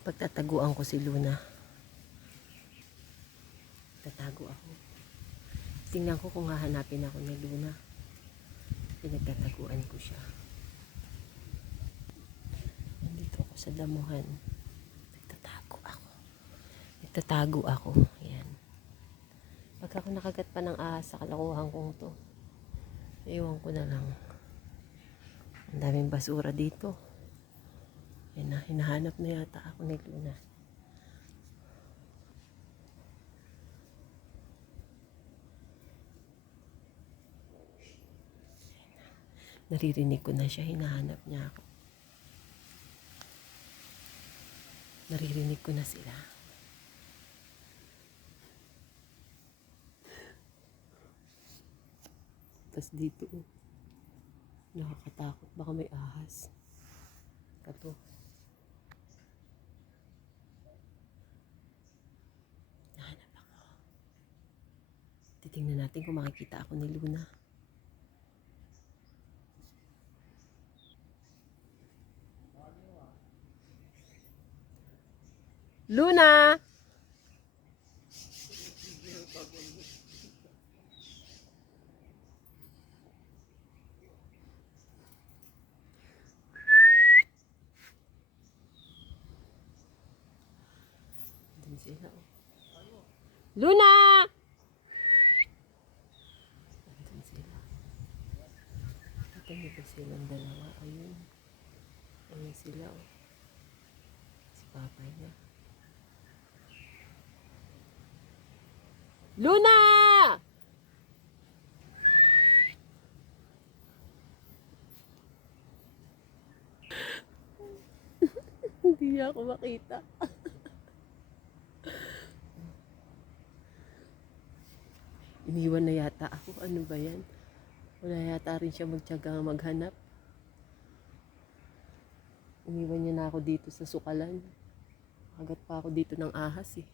Pagtataguan ko si Luna. Tatago ako. Tingnan ko kung hahanapin ako ni Luna. Pinagtataguan ko siya. Nandito ako sa damuhan. Nagtatago ako. Nagtatago ako. Ayan. Pag ako nakagat pa ng ahas sa kalakuhan kong to, iwan ko na lang. Ang daming basura dito. Ayan na, hinahanap na yata ako ni Luna. Naririnig ko na siya, hinahanap niya ako. Naririnig ko na sila. Tapos dito, nakakatakot. Baka may ahas. Kato. Nahanap ako. Titingnan natin kung makikita ako ni Luna. Luna! Doon sila. Luna! Doon sila. Tatay ba silang dalawa? Ayun. Ayun sila. Si Papa niya. Luna! Hindi niya ako makita. Iniwan na yata ako. Ano ba yan? Wala yata rin siya magtiyaga maghanap. Iniwan niya na ako dito sa sukalan. Agat pa ako dito ng ahas eh.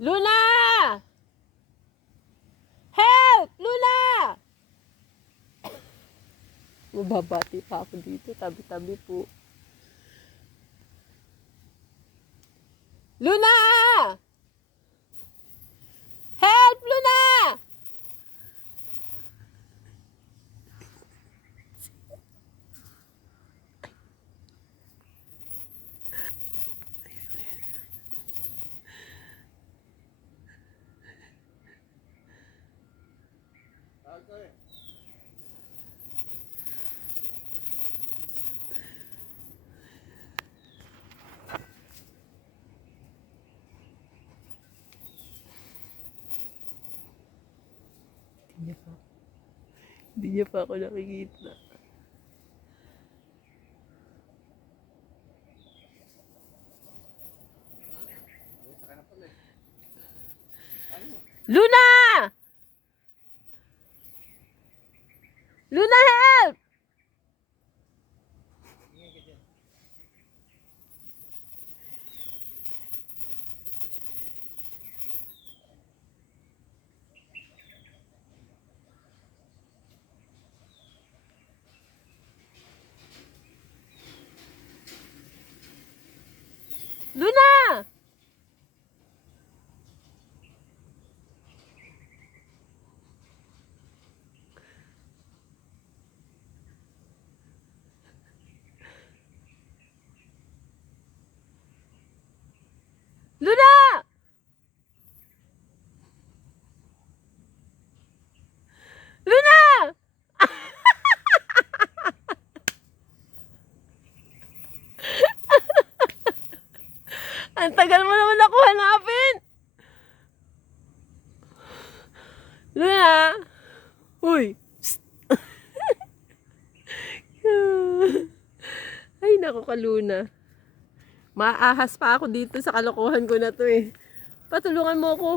Luna! Help! Luna! Mababati pa ako dito. Tabi-tabi po. Luna! Help! Luna! Hindi niya pa ako nakikita. Luna! Luna, help! Luna! Luna! Luna! Ang tagal mo naman ako hanapin! Luna! Uy! Psst. Ay, naku ka, Luna. Maahas pa ako dito sa kalokohan ko na to eh. Patulungan mo ako.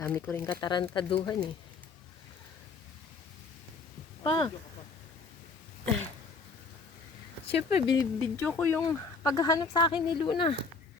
Dami ko rin katarantaduhan eh. Pa. Siya Siyempre, binibidyo ko yung paghahanap sa akin ni Luna.